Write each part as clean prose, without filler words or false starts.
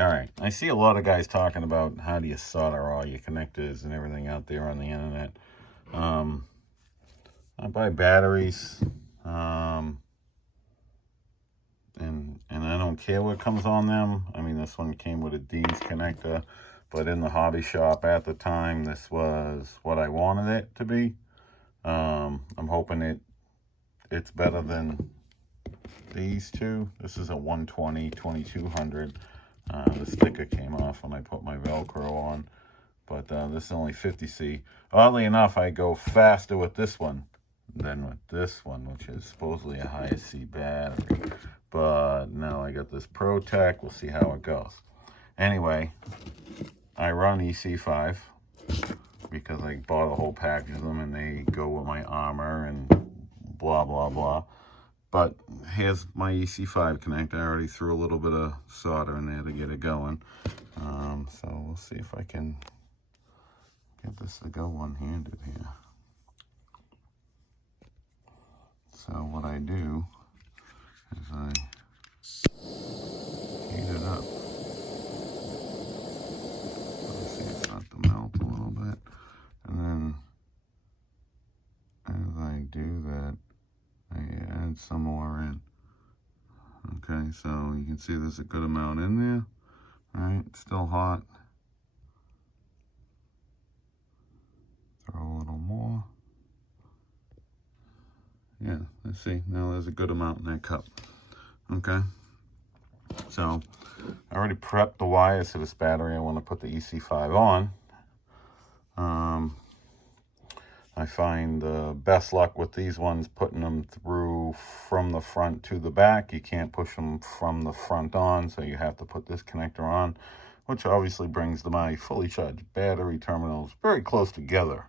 All right, I see a lot of guys talking about how do you solder all your connectors and everything out there on the internet. I buy batteries, and I don't care what comes on them. I mean, this one came with a Dean's connector, but in the hobby shop at the time, this was what I wanted it to be. I'm hoping it's better than these two. This is a 120 2200. The sticker came off when I put my Velcro on, but this is only 50C. Oddly enough, I go faster with this one than with this one, which is supposedly a higher C battery. But now I got this Pro Tech. We'll see how it goes. Anyway, I run EC5 because I bought a whole package of them and they go with my armor and blah, blah, blah. But here's my EC5 connector. I already threw a little bit of solder in there to get it going. So we'll see if I can get this to go one-handed here. So what I do is I heat it up. See, it start to melt a little bit. And then as I do that, I add some more in. Okay, so you can see there's a good amount in there. All right, it's still hot. Throw a little more. Yeah, let's see. Now there's a good amount in that cup. Okay. So I already prepped the wires to this battery. I want to put the EC5 on. I find the best luck with these ones putting them through from the front to the back. You can't push them from the front on, so you have to put this connector on, which obviously brings my fully charged battery terminals very close together.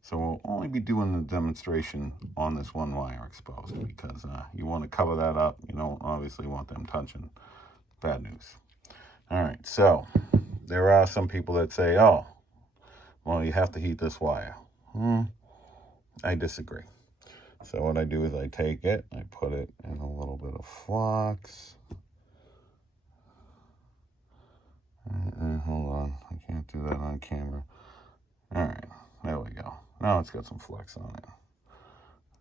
So we'll only be doing the demonstration on this one wire exposed because you want to cover that up. You don't obviously want them touching. Bad news. All right, so there are some people that say, oh, well, you have to heat this wire. I disagree. So what I do is I take it, I put it in a little bit of flux. Hold on, I can't do that on camera. All right, there we go. Now it's got some flux on it.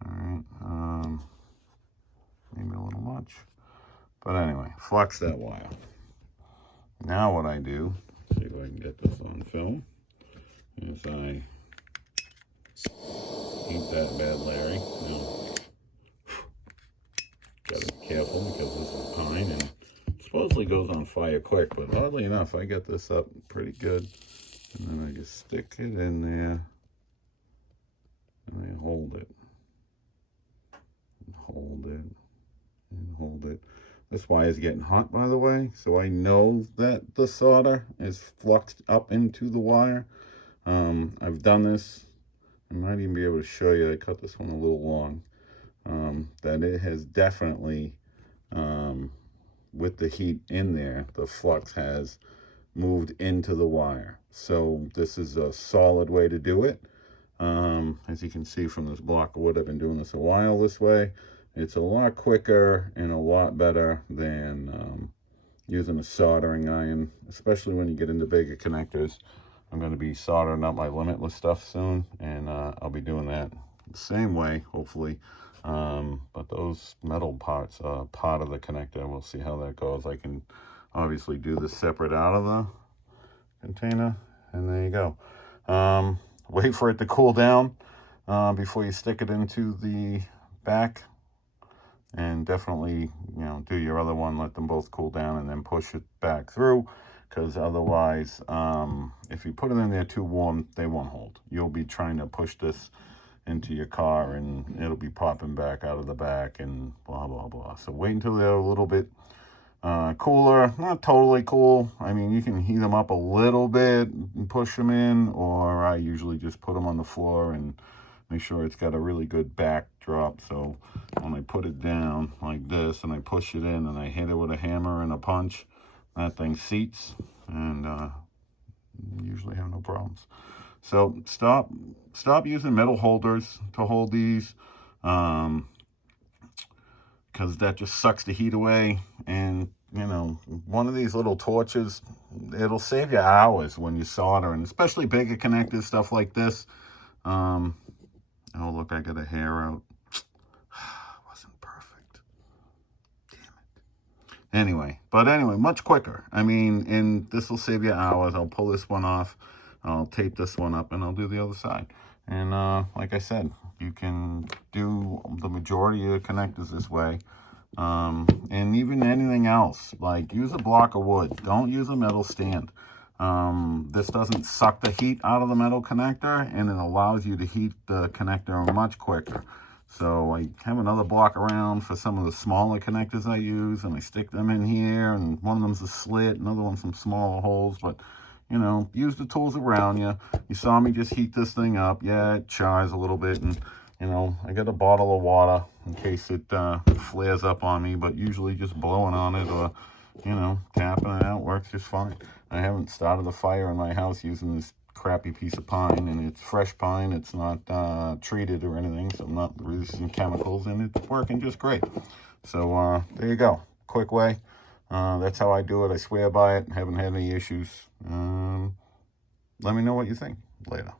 All right, maybe a little much. But anyway, flux that wire. Now what I do, see if I can get this on film, is I heat that bad Larry. Now, gotta be careful because this is pine and supposedly goes on fire quick, but oddly enough, I get this up pretty good. And then I just stick it in there and I hold it. And hold it. And hold it. This wire is getting hot, by the way, so I know that the solder is fluxed up into the wire. I've done this. I might even be able to show you. I cut this one a little long. That it has definitely, with the heat in there, the flux has moved into the wire. So this is a solid way to do it. As you can see from this block of wood, I've been doing this a while this way. It's a lot quicker and a lot better than using a soldering iron, especially when you get into bigger connectors. I'm going to be soldering up my limitless stuff soon, and I'll be doing that the same way, hopefully. But those metal parts are part of the connector. We'll see how that goes. I can obviously do this separate out of the container, and there you go. Wait for it to cool down before you stick it into the back, and definitely, you know, do your other one, let them both cool down, and then push it back through, because otherwise, if you put it in there too warm, they won't hold. You'll be trying to push this into your car, and it'll be popping back out of the back, and blah, blah, blah. So wait until they're a little bit cooler, not totally cool. I mean, you can heat them up a little bit and push them in, or I usually just put them on the floor and make sure it's got a really good backdrop. So when I put it down like this and I push it in and I hit it with a hammer and a punch, that thing seats, and usually have no problems. So stop using metal holders to hold these, because that just sucks the heat away, and you know, one of these little torches, it'll save you hours when you solder, and especially bigger connectors, stuff like this. Oh, look, I got a hair out. Wasn't perfect. Damn it. Anyway, much quicker. I mean, and this will save you hours. I'll pull this one off. I'll tape this one up, and I'll do the other side. And like I said, you can do the majority of your connectors this way. And even anything else, like use a block of wood. Don't use a metal stand. This doesn't suck the heat out of the metal connector, and it allows you to heat the connector much quicker. So I have another block around for some of the smaller connectors I use, and I stick them in here, and one of them's a slit, another one's some smaller holes, but you know, use the tools around you. You saw me just heat this thing up. Yeah, it chars a little bit, and you know, I got a bottle of water in case it flares up on me, but usually just blowing on it or, you know, tapping it out works just fine. I haven't started a fire in my house using this crappy piece of pine, and it's fresh pine. It's not treated or anything, so I'm not releasing chemicals, and it's working just great. So there you go. Quick way. That's how I do it. I swear by it. Haven't had any issues. Let me know what you think later.